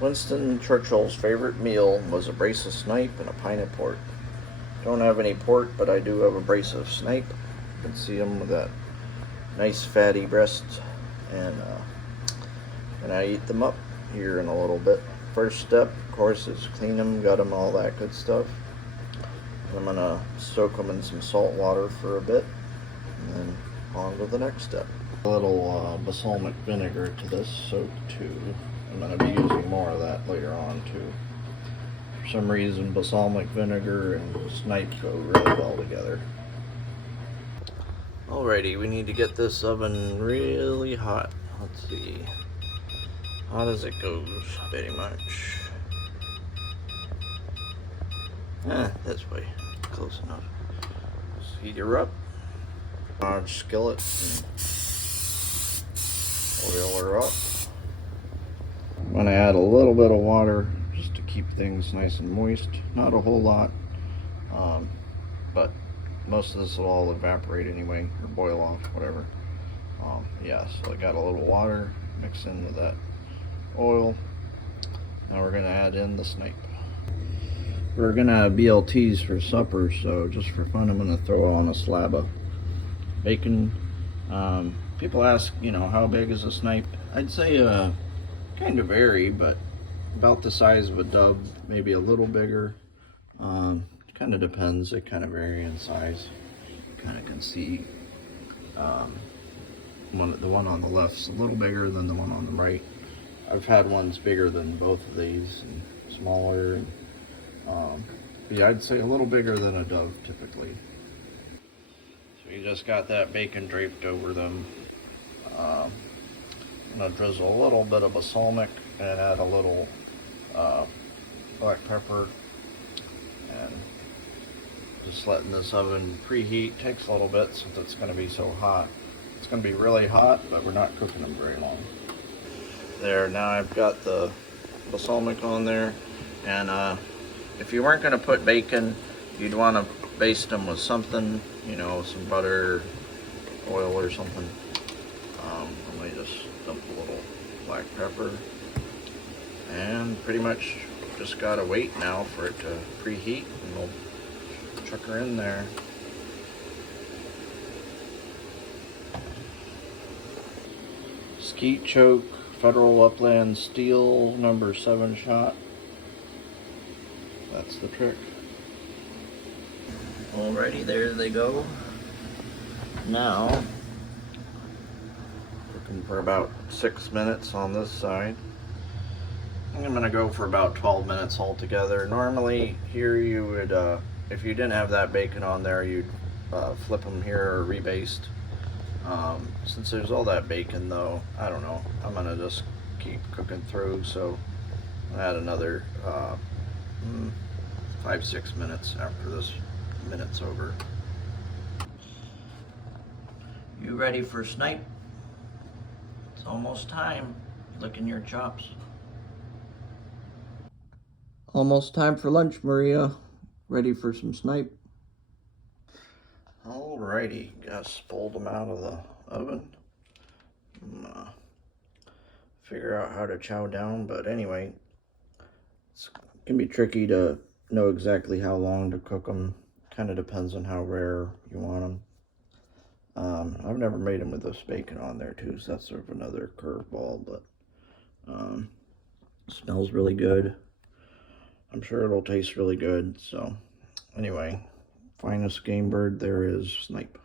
Winston Churchill's favorite meal was a brace of snipe and a pint of port. Don't have any port, but I do have a brace of snipe. You can see them with that nice fatty breast, and I eat them up here in a little bit. First step, of course, is clean them, gut them, all that good stuff. I'm gonna soak them in some salt water for a bit, and then on to the next step. A little balsamic vinegar to this soak too. I'm going to be using more of that later on too. For some reason, balsamic vinegar and snipe go really well together. Alrighty, we need to get this oven really hot. Let's see, hot as it goes, pretty much. This way, close enough. Just heat her up. Large skillet. Oil her up. I'm going to add a little bit of water just to keep things nice and moist. Not a whole lot, but most of this will all evaporate anyway, or boil off, whatever. Yeah, so I got a little water mixed in with that oil. Now we're going to add in the snipe. We're going to have BLTs for supper, so just for fun I'm going to throw on a slab of bacon. People ask, how big is a snipe? I'd say kind of vary, but about the size of a dove, maybe a little bigger. Kind of depends. They kind of vary in size. You kind of can see the one on the left's a little bigger than the one on the right. I've had ones bigger than both of these and smaller. Yeah, I'd say a little bigger than a dove typically. So you just got that bacon draped over them. I'm going to drizzle a little bit of balsamic and add a little black pepper, and just letting this oven preheat. Takes a little bit since it's going to be so hot. It's going to be really hot, but we're not cooking them very long. There, now I've got the balsamic on there, and if you weren't going to put bacon, you'd want to baste them with something, some butter, oil or something. Let me just dump a little black pepper, and pretty much just gotta wait now for it to preheat, and we'll chuck her in there. Skeet choke, Federal Upland Steel, number 7 shot. That's the trick. Alrighty, there they go. Now, cooking for about 6 minutes on this side. I'm gonna go for about 12 minutes altogether. Normally, here you would, if you didn't have that bacon on there, you'd flip them here or rebaste. Since there's all that bacon though, I don't know, I'm gonna just keep cooking through, so I'll add another 5-6 minutes after this minute's over. You ready for snipe? It's almost time. Licking your chops. Almost time for lunch, Maria. Ready for some snipe? Alrighty, just pulled them out of the oven. Figure out how to chow down, but anyway, it can be tricky to know exactly how long to cook them. Kind of depends on how rare you want them. I've never made them with this bacon on there too, so that's sort of another curveball, but smells really good. I'm sure it'll taste really good. So anyway, finest game bird there is, snipe.